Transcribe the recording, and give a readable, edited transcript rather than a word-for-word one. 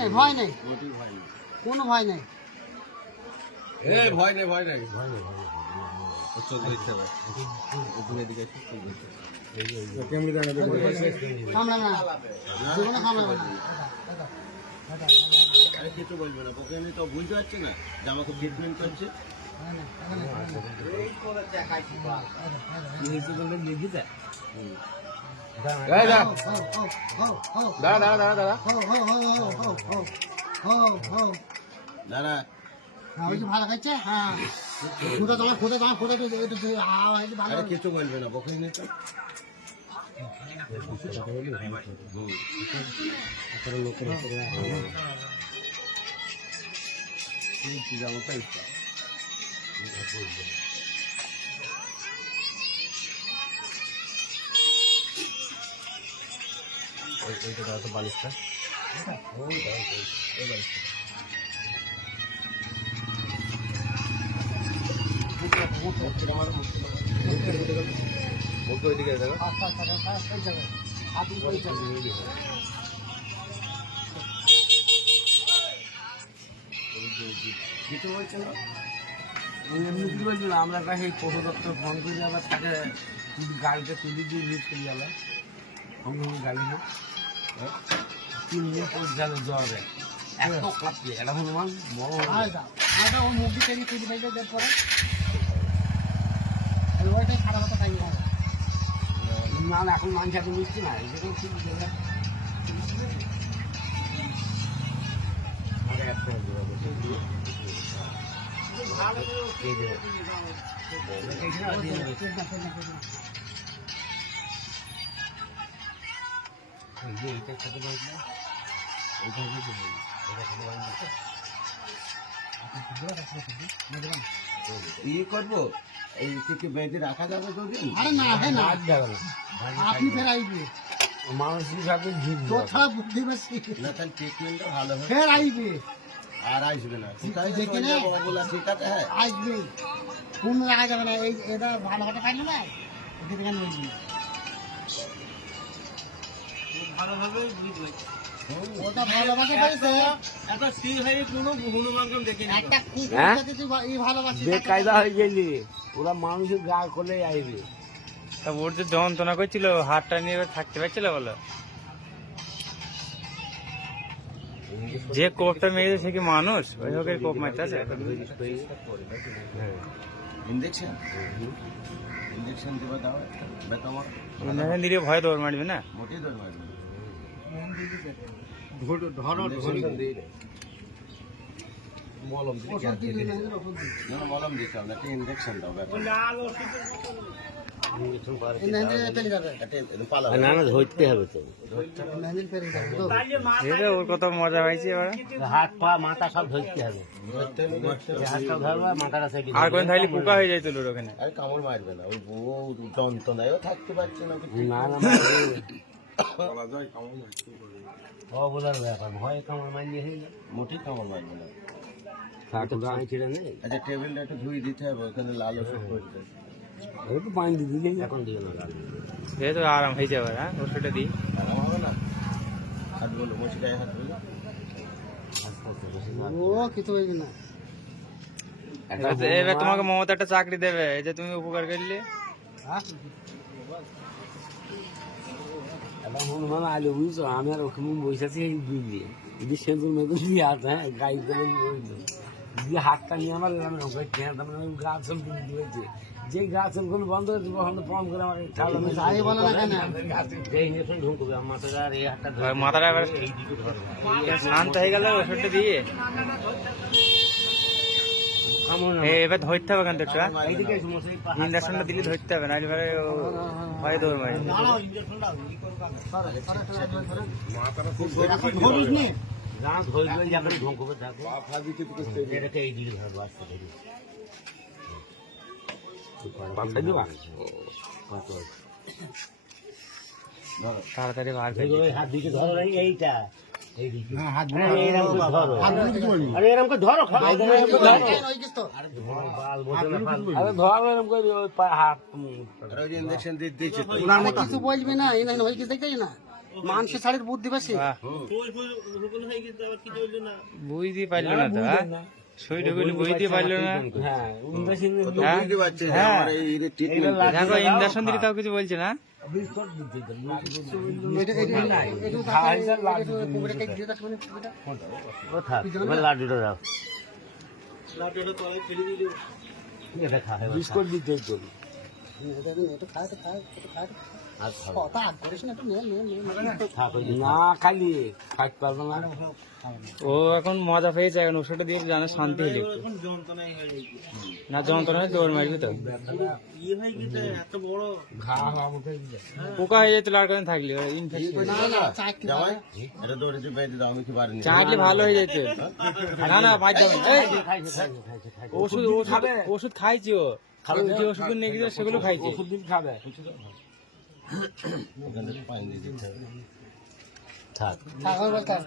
নেই, ভয় নেই, মোটেই ভয় নেই। কোনো ভয় নেই। ভয় নেই, ভয় নেই। ওর চোখ দিচ্ছে আবার। ওদিকে এদিকে একটু চোখ দিচ্ছে। কামড়াবে না, জীবনে কামড়াবে না। আরে কিছু বলবে না, ওকে আমি তো বুঝতে পারছি না যে আমাকে ট্রিটমেন্ট করছে। দাদা ওই যে ভালো খাচ্ছে, হ্যাঁ খুদা তোমার খুদা ভালো। আরে কিছু বলবে না, বকে নিয়ে তো বালিশটা ওইদিকে দেখো। কিছু বলছে না, এমনি কি বলছিল আমরা কাছে পশু দপ্তর ফোন করি আবার তাকে গাড়িতে তুলি দিয়ে লিট করি আবার গাড়ি না 3 দিন পর গেল জ্বরে এত কাঁপছে এটা হনুমান বড় ও মুরগি থেকে তুলি পাইলে দেখ পরে ওইটাই খারাপ হতো তাই না না এখন মানুষ এখন মিষ্টি না এরকম ঠিক আছে ইয়ে করবো এই থেকে বেঁধে রাখা যাবে দুদিন। আরে না হে না আপনি ফের আইবে মানুষ হিসাবে তো ছাড়া বুদ্ধি বেশি না তাহলে ট্রিটমেন্টটা ভালো হবে ফের আইবে আর আসবে না। যেখানে বলা ঠিক আছে, হ্যাঁ আসবে কোন রাখা যাবে না। এই এটা ভালো হতে পারলো না এখানে হয়েছে ভালোভাবে বুঝবে ওটা ভালোবাসে পাইছে একটা স্ত্রী হয়ে কোনো হনুমানকে দেখে একটা খুব এই ভালোবাসে বেকায়দা হয়ে গেলি ওরা মানুষের গা করলে আইবে তা ওর যে যন্ত্রণা করছিল হাতটা নিয়ে এবার থাকতে পারছিল বলো যে কোপটা মেরেছে সে কি মানুষ ওই হোক কোপ মারতে আছে ইঞ্জেকশন ইঞ্জেকশন দেবে দাও বেতমা ইঞ্জেকশন দিলে ভয় দৌড় মারবে না মোটেই দৌড় মারবে না। মলম ওষুধ দিলে না না বললাম দিতে হবে একটা ইঞ্জেকশন দাও বেতমা চলে যাবে পালা না না ধরতে হবে তো মেহেন্দিল ফেরে যাবে তো এই যে ওর কত মজা হয়েছে এবার হাত পা মাথা সব ধরতে হবে হাতটা ধরবে মাথাটা সাইডে আর কোন থাকলে পোকা হয়ে যায় তোর ওখানে আরে কামড় মারবে না, ওই বউ যন্ত্রণায়ও থাকতে পারছে না কিছু। না না বলার ব্যাপার ভয় কামড় মারিয়ে হয়ে যায় মোটেই কামড় মারবে না। ছিঁড়ে নেই আচ্ছা টেবিলটা একটু ধুয়ে দিতে হবে, ওখানে লাল ওষুধ পড়ছে। একটু পানি দিয়ে দিলে এখন দিও না এই তো আরাম হয়ে যাবে হ্যাঁ ওষুধটা দিই হবে না, হাত বলো মশি গায়ে হাত বলো। ও কিছু হইবে না এবার তোমাকে মমতা একটা চাকরি দেবে এই যে তুমি উপকার করলে এখন হনুমান আলো বুঝছো আমি আর ওখানে বসে আছি এই বুঝলি যদি সেঁদুর মেদুর দিয়ে আসে হ্যাঁ গাড়ি করে দিয়ে হাতটা নিয়ে আমার গাছ দিয়েছে যে গাছ বন্ধ হয়েছে তখন ফোন করে আমাকে যাই বলো না কেন ঢুকবে মাথাটা আর এই হাতটা মাথাটা এবার শান্ত হয়ে গেল ওষুধটা দিয়ে এবার ধরতে হবে কিন্তু একটা ইঞ্জেকশনটা দিলে ধরতে হবে না এবারে ভয় দৌড় মারি ধরবে যাবে ঢুকবে থাকবে এটাকে এই দিকে ধরবো আসতে ধরি তাড়াতাড়ি বার করে হাত দিকে ধরো এইটা এরকম ধরো আর ওই যে ইঞ্জেকশন দিয়ে দিয়েছে তো। কিছু বলবি না এই না হয়ে কিছু দেখতে না মানুষের শাড়ির বুদ্ধি বেশি। বাহ, বুঝতে পারলো না তো, হ্যাঁ? সই ঢুকলে বুঝতে পারলো না। হ্যাঁ ইঞ্জেকশন হ্যাঁ, হ্যাঁ। এটা দেখো ইঞ্জেকশন দিলে তাও কিছু বলছে না। বিস্কুট দিতে দেন, লাড্ডু দিতে দেন। এটা খাওয়া হয়েছে, লাড্ডু দিন। পুকুরে দিয়ে দাও তুমি পুকুরটা। বিস্কুট দিতে করি এটা দিন, এটা খায়, এটা খায়, এটা খায়। কথা আগ করিস না, একটু নে, নে, নে, নে। না খাইলে খাইতে পারবো না। ও এখন মজা পেয়েছে, এখন ওষুধটা দিয়ে জানে শান্তি হলো একটু। না যন্ত্রণা দৌড় মারবি তো, ঘা হওয়া মুখে দিয়ে। পোকা হয়ে যেত আর কদিন থাকলে ইনফেকশন। না, না, চাক কি ভালো। এটা দৌড়ে দিয়ে বেঁধে দাও, আমি কি পারিনি। চাঁকলে ভালো হয়ে যেত। না না মাধ্যমে খাইছে। ওষুধ ওষুধ ওষুধ খাইছি, ও যে ওষুধ নিয়ে গেছে সেগুলো খাইছি। ওষুধ দিন খাবে। ওখানে পানি দিয়ে দিতে হবে। থাক, বল থাক।